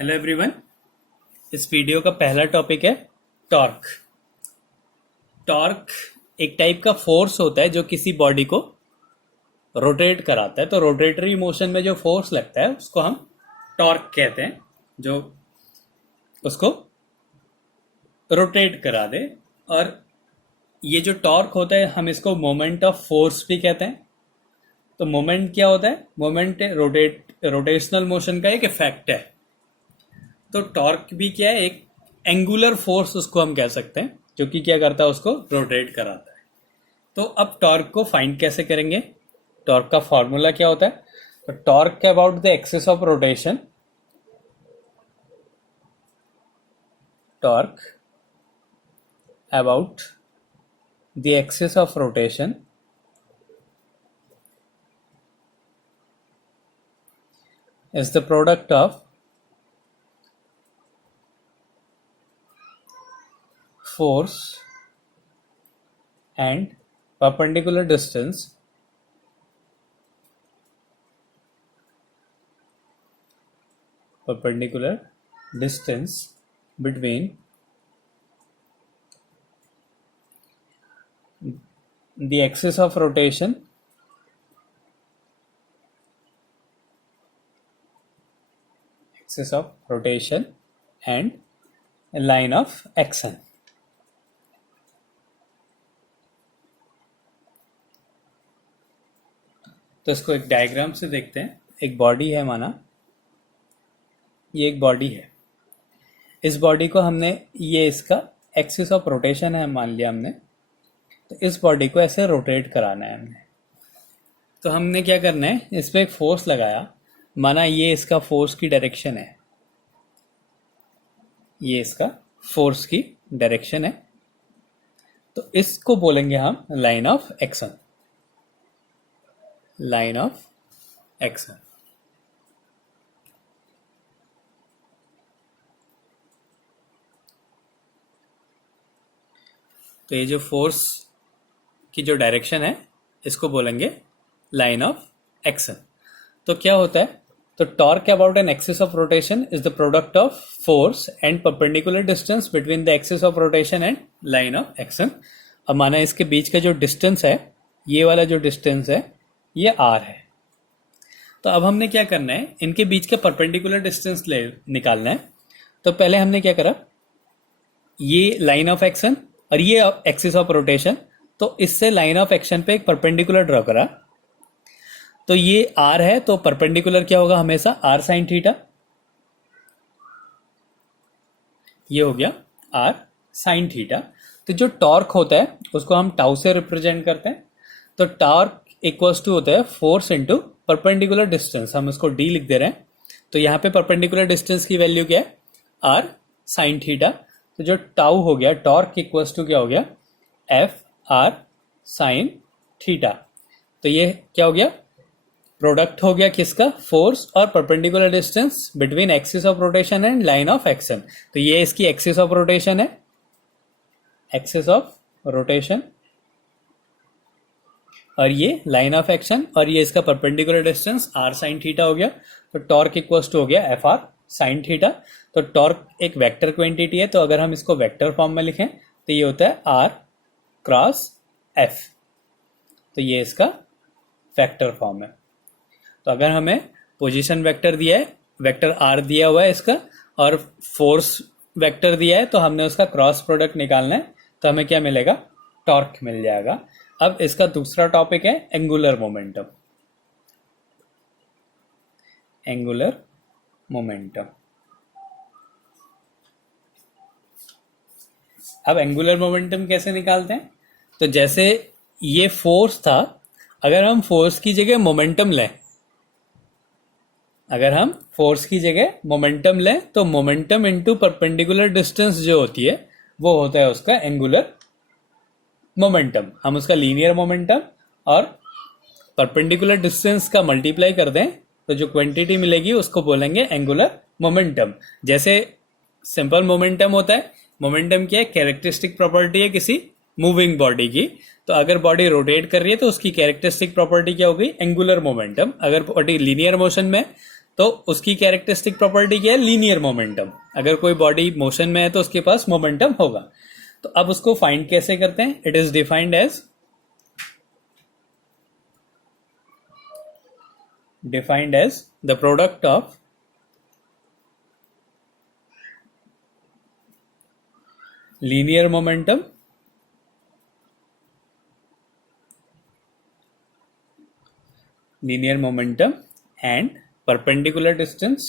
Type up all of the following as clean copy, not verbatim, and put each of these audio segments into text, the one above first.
Hello everyone. इस video का पहला टॉपिक है टॉर्क। टॉर्क एक टाइप का फोर्स होता है जो किसी बॉडी को रोटेट कराता है। तो रोटेटरी मोशन में जो फोर्स लगता है उसको हम टॉर्क कहते हैं, जो उसको रोटेट करा दे। और ये जो टॉर्क होता है हम इसको मोमेंट ऑफ फोर्स भी कहते हैं। तो मोमेंट क्या होता है? मोमेंट रोटेशनल मोशन का एक इफेक्ट है। तो टॉर्क भी क्या है? एक एंगुलर फोर्स उसको हम कह सकते हैं, जो कि क्या करता है, उसको रोटेट कराता है। तो अब टॉर्क को फाइंड कैसे करेंगे? टॉर्क का फॉर्मूला क्या होता है? तो torque about the axis of rotation, torque about the axis of rotation is the product of force and perpendicular distance between the axis of rotation and a line of action. तो इसको एक diagram से देखते हैं। एक body है, माना ये एक बॉडी है। इस बॉडी को हमने, ये इसका एक्सिस ऑफ रोटेशन है मान लिया हमने। तो इस बॉडी को ऐसे रोटेट कराना है हमने। तो हमने क्या करना है, इस पर एक फोर्स लगाया, माना ये इसका फोर्स की डायरेक्शन है, ये इसका फोर्स की डायरेक्शन है। तो इसको बोलेंगे हम line of action, line of action. तो ये जो फोर्स की जो डायरेक्शन है इसको बोलेंगे लाइन ऑफ एक्शन। तो क्या होता है? तो torque about an axis of rotation is the product of force and perpendicular distance between the axis of rotation and line of action. अब माना इसके बीच का जो डिस्टेंस है, ये वाला जो डिस्टेंस है, ये आर है। तो अब हमने क्या करना है, इनके बीच का परपेंडिकुलर डिस्टेंस निकालना है। तो पहले हमने क्या करा, ये लाइन ऑफ एक्शन और ये एक्सिस ऑफ रोटेशन, तो इससे लाइन ऑफ एक्शन पे एक परपेंडिकुलर ड्रॉ करा। तो ये आर है, तो परपेंडिकुलर क्या होगा हमेशा? R sine theta. ये हो गया आर साइन थीटा। तो जो टॉर्क होता है उसको हम टाउ से रिप्रेजेंट करते हैं। तो टॉर्क इक्वल्स टू होता है फोर्स इनटू परपेंडिकुलर डिस्टेंस। हम इसको डी लिख दे रहे हैं। तो यहाँ पे परपेंडिकुलर डिस्टेंस की वैल्यू क्या है? R sine theta. तो जो टाउ हो गया, टॉर्क इक्वल्स टू क्या हो गया? F r sine theta. तो ये क्या हो गया? प्रोडक्ट हो गया किसका? फोर्स और perpendicular distance between axis of rotation and line of action. तो ये इसकी एक्सिस ऑफ रोटेशन है, एक्सिस ऑफ रोटेशन, और ये लाइन ऑफ एक्शन, और ये इसका perpendicular distance r sine theta हो गया। तो टॉर्क इक्वल्स टू हो गया एफ आर साइन थीटा। तो टॉर्क एक वेक्टर क्वांटिटी है, तो अगर हम इसको वेक्टर फॉर्म में लिखें तो ये होता है आर क्रॉस एफ। तो ये इसका वेक्टर फॉर्म है। तो अगर हमें पोजीशन वेक्टर दिया है, वेक्टर आर दिया हुआ है इसका, और फोर्स वेक्टर दिया है, तो हमने उसका क्रॉस प्रोडक्ट निकालना है। तो हमें क्या मिलेगा? टॉर्क मिल जाएगा। अब इसका दूसरा टॉपिक है एंगुलर मोमेंटम। Angular momentum. अब एंगुलर मोमेंटम कैसे निकालते हैं? तो जैसे ये फोर्स था, अगर हम फोर्स की जगह मोमेंटम लें, अगर हम फोर्स की जगह मोमेंटम लें, तो मोमेंटम इनटू परपेंडिकुलर डिस्टेंस जो होती है वो होता है उसका एंगुलर मोमेंटम। हम उसका लीनियर मोमेंटम और परपेंडिकुलर डिस्टेंस का मल्टीप्लाई कर दें तो जो क्वांटिटी मिलेगी उसको बोलेंगे एंगुलर मोमेंटम। जैसे सिंपल मोमेंटम होता है, मोमेंटम क्या है? कैरेक्टरिस्टिक प्रॉपर्टी है किसी मूविंग बॉडी की। तो अगर बॉडी रोटेट कर रही है तो उसकी कैरेक्टरिस्टिक प्रॉपर्टी क्या होगी? Angular momentum. अगर बॉडी लीनियर मोशन में, तो उसकी कैरेक्टरिस्टिक प्रॉपर्टी क्या है? Linear momentum. अगर कोई बॉडी मोशन में है तो उसके पास मोमेंटम होगा। तो अब उसको फाइंड कैसे करते हैं? It is defined as the product of linear momentum and perpendicular distance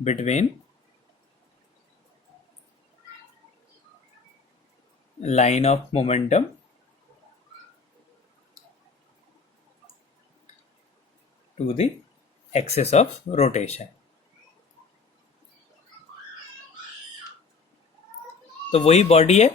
between line of momentum to the axis of rotation। तो वही बॉडी है।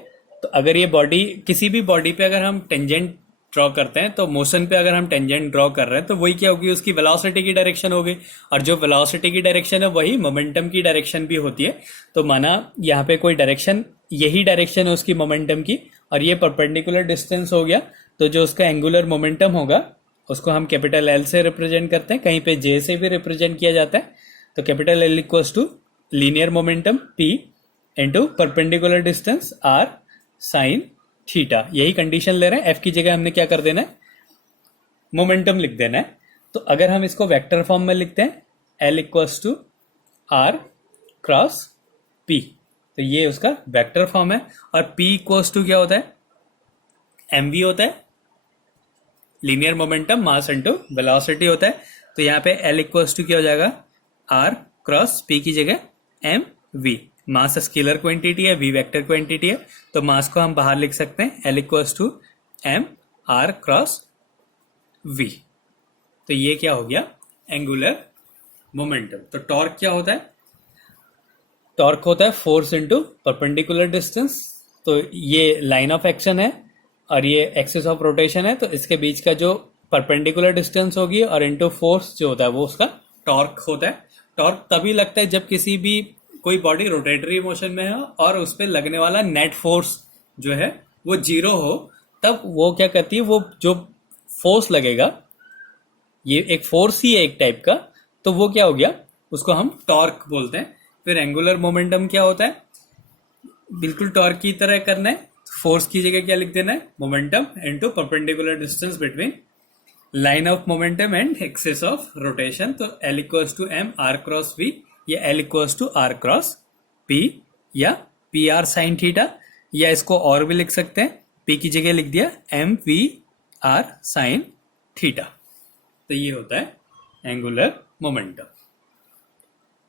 तो अगर ये बॉडी, किसी भी बॉडी पे अगर हम टेंजेंट ड्रॉ करते हैं, तो मोशन पे अगर हम टेंजेंट ड्रॉ कर रहे हैं तो वही क्या होगी? उसकी वेलोसिटी की डायरेक्शन होगी, और जो वेलोसिटी की डायरेक्शन है वही मोमेंटम की डायरेक्शन भी होती है। तो माना यहाँ पे कोई डायरेक्शन, यही डायरेक्शन है उसकी मोमेंटम की, और ये परपेंडिकुलर डिस्टेंस हो गया। तो जो उसका एंगुलर मोमेंटम होगा उसको हम कैपिटल एल से रिप्रेजेंट करते हैं, कहीं पे जे से भी रिप्रेजेंट किया जाता है। तो capital L equals to linear momentum p into perpendicular distance r sine theta. यही कंडीशन ले रहे हैं। एफ की जगह हमने क्या कर देना है? मोमेंटम लिख देना है। तो अगर हम इसको वेक्टर फॉर्म में लिखते हैं, L equals to r cross p, तो ये उसका वेक्टर फॉर्म है। और पी इक्वल्स टू क्या होता है? एम वी होता है, linear momentum mass into velocity होता है। तो यहाँ पे एल इक्वल्स टू क्या हो जाएगा? आर क्रॉस पी की जगह m v. Mass scalar quantity है, वी वेक्टर क्वांटिटी है, तो मास को हम बाहर लिख सकते हैं L equals to m r cross v. तो ये क्या हो गया? Angular momentum. तो टॉर्क क्या होता है? टॉर्क होता है फोर्स इंटू परपेंडिकुलर डिस्टेंस। तो ये लाइन ऑफ एक्शन है और ये एक्सिस ऑफ रोटेशन है, तो इसके बीच का जो परपेंडिकुलर डिस्टेंस होगी और इंटू फोर्स जो होता है वो उसका टॉर्क होता है। टॉर्क तभी लगता है जब किसी भी कोई बॉडी रोटेटरी मोशन में हो और उस पर लगने वाला नेट फोर्स जो है वो जीरो हो, तब वो क्या करती है? वो जो फोर्स लगेगा, ये एक फोर्स ही है एक टाइप का, तो वो क्या हो गया? उसको हम टॉर्क बोलते हैं। फिर एंगुलर मोमेंटम क्या होता है? बिल्कुल टॉर्क की तरह करना है। फोर्स की जगह क्या लिख देना है? Momentum into perpendicular distance between line of momentum and axis of rotation. तो L equals to m r cross v, या L equals to r cross p, या पी आर साइन थीटा, या इसको और भी लिख सकते हैं, पी की जगह लिख दिया m v r sine theta. तो ये होता है एंगुलर मोमेंटम।